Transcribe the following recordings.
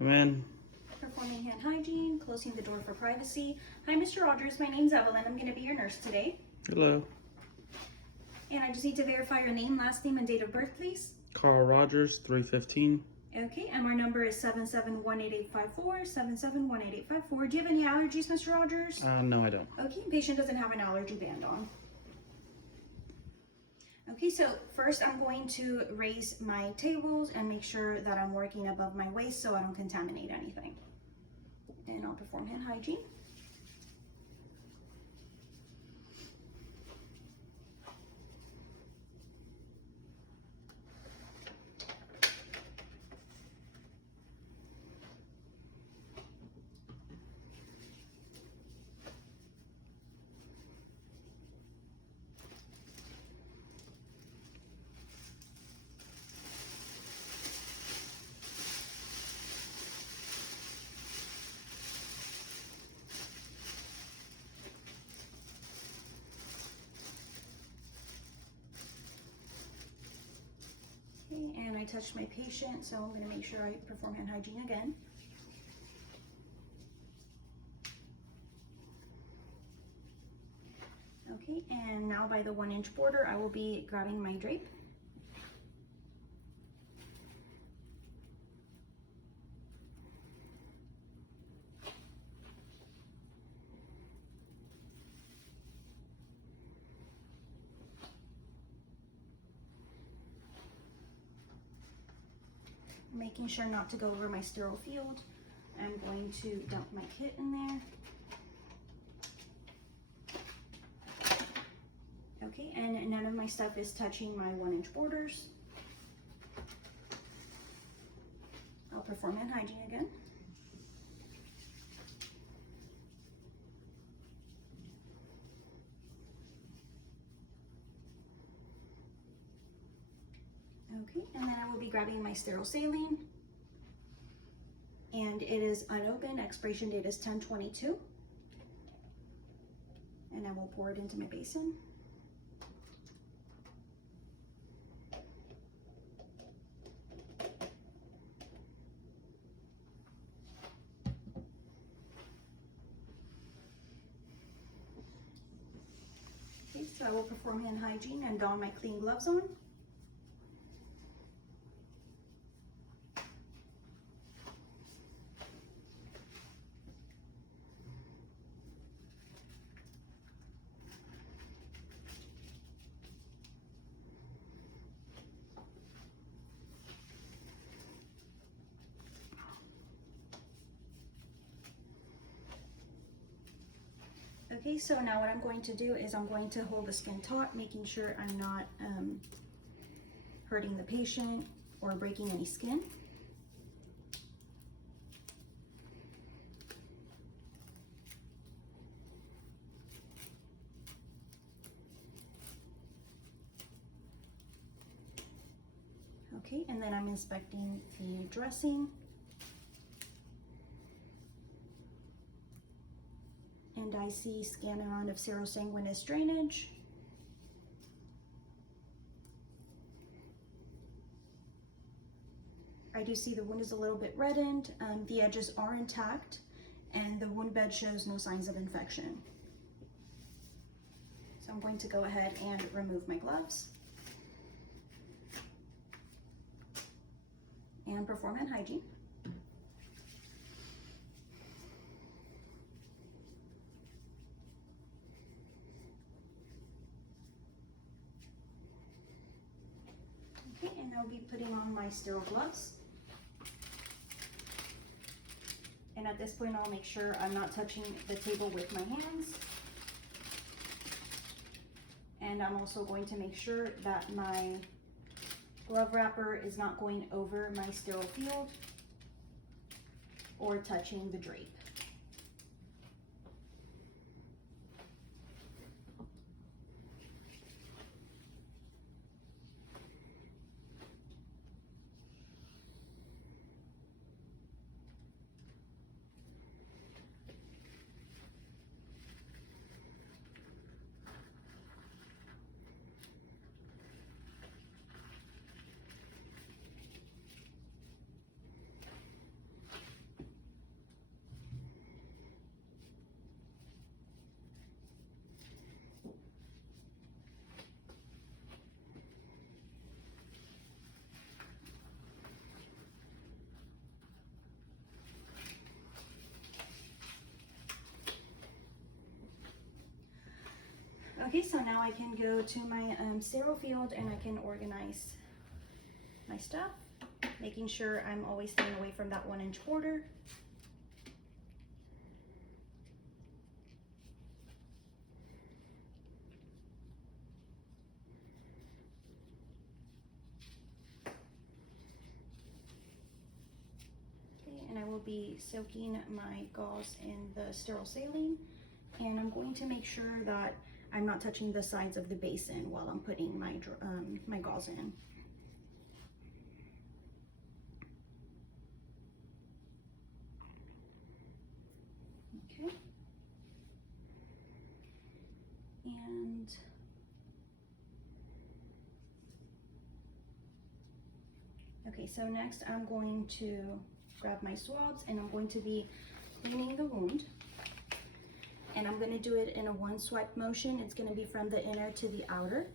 Come in. Performing hand hygiene, closing the door for privacy. Hi, Mr. Rogers. My name's Evelyn. I'm going to be your nurse today. Hello. And I just need to verify your name, last name, and date of birth, please. Carl Rogers, 315. Okay, and our number is 7718854, 7718854. Do you have any allergies, Mr. Rogers? No, I don't. Okay, patient doesn't have an allergy band on. Okay, so first I'm going to raise my tables and make sure that I'm working above my waist so I don't contaminate anything. And I'll perform hand hygiene. Okay, and I touched my patient, so I'm going to make sure I perform hand hygiene again. Okay, and now by the 1-inch border, I will be grabbing my drape. Making sure not to go over my sterile field. I'm going to dump my kit in there. Okay, and none of my stuff is touching my 1-inch borders. I'll perform hand hygiene again. Okay, and then I will be grabbing my sterile saline. And it is unopened, expiration date is 10/22. And I will pour it into my basin. Okay, so I will perform hand hygiene and don my clean gloves on. Okay, so now what I'm going to do is I'm going to hold the skin taut, making sure I'm not hurting the patient or breaking any skin. Okay, and then I'm inspecting the dressing. And I see scant amount of serosanguinous drainage. I do see the wound is a little bit reddened. The edges are intact, and the wound bed shows no signs of infection. So I'm going to go ahead and remove my gloves and perform hand hygiene. Okay, and I'll be putting on my sterile gloves. And at this point, I'll make sure I'm not touching the table with my hands. And I'm also going to make sure that my glove wrapper is not going over my sterile field or touching the drape. Okay, so now I can go to my sterile field and I can organize my stuff, making sure I'm always staying away from that 1-inch border. Okay, and I will be soaking my gauze in the sterile saline, and I'm going to make sure that I'm not touching the sides of the basin while I'm putting my my gauze in. Okay. And okay, so next I'm going to grab my swabs and I'm going to be cleaning the wound. And I'm going to do it in a 1 swipe motion. It's going to be from the inner to the outer.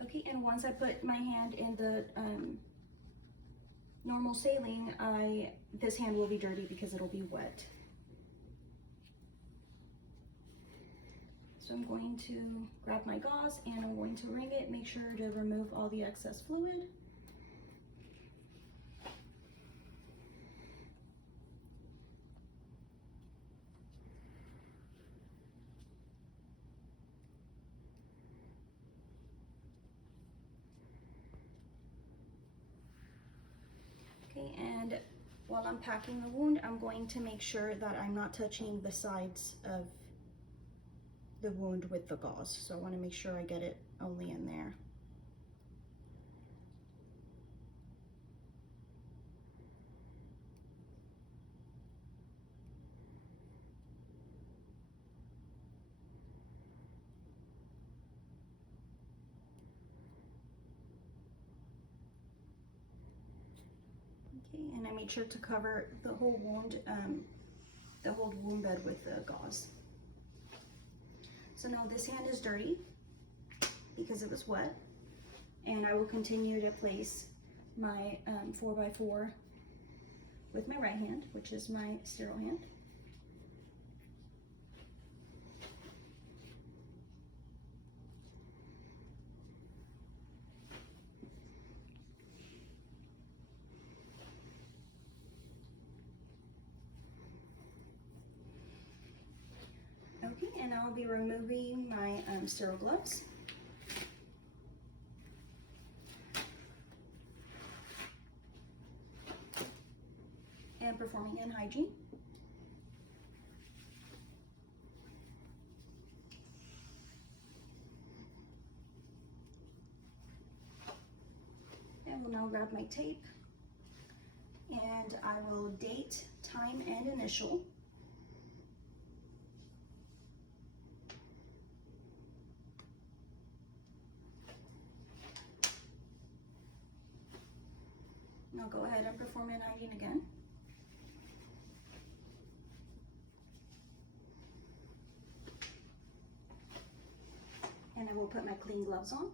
Okay, and once I put my hand in the normal saline, this hand will be dirty because it'll be wet. So I'm going to grab my gauze and I'm going to wring it, make sure to remove all the excess fluid. Okay, and while I'm packing the wound, I'm going to make sure that I'm not touching the sides of the wound with the gauze. So I want to make sure I get it only in there. Okay, and I made sure to cover the whole wound bed with the gauze. So now this hand is dirty because it was wet, and I will continue to place my 4x4 with my right hand, which is my sterile hand. Okay, and I'll be removing my sterile gloves. And performing hand hygiene. And we'll now grab my tape, and I will date, time, and initial. And I'll go ahead and perform hand hygiene again. And I will put my clean gloves on.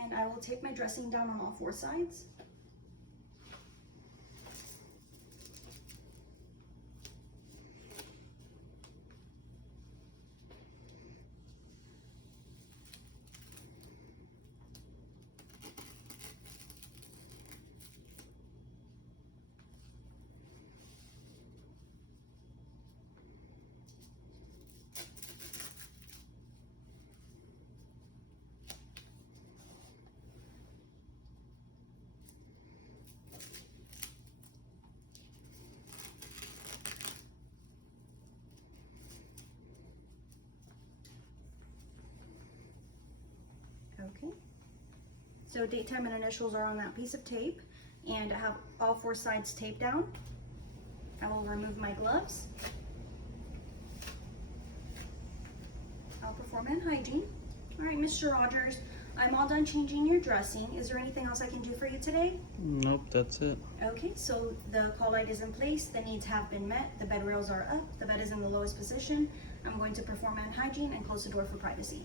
And I will take my dressing down on all 4 sides. Okay, So date, time, and initials are on that piece of tape, and I have all 4 sides taped down. I will remove my gloves. I'll perform hand hygiene. All right, Mr. Rogers, I'm all done changing your dressing. Is there anything else I can do for you today? Nope, that's it. Okay, so the call light is in place, the needs have been met, the bed rails are up, the bed is in the lowest position. I'm going to perform hand hygiene and close the door for privacy.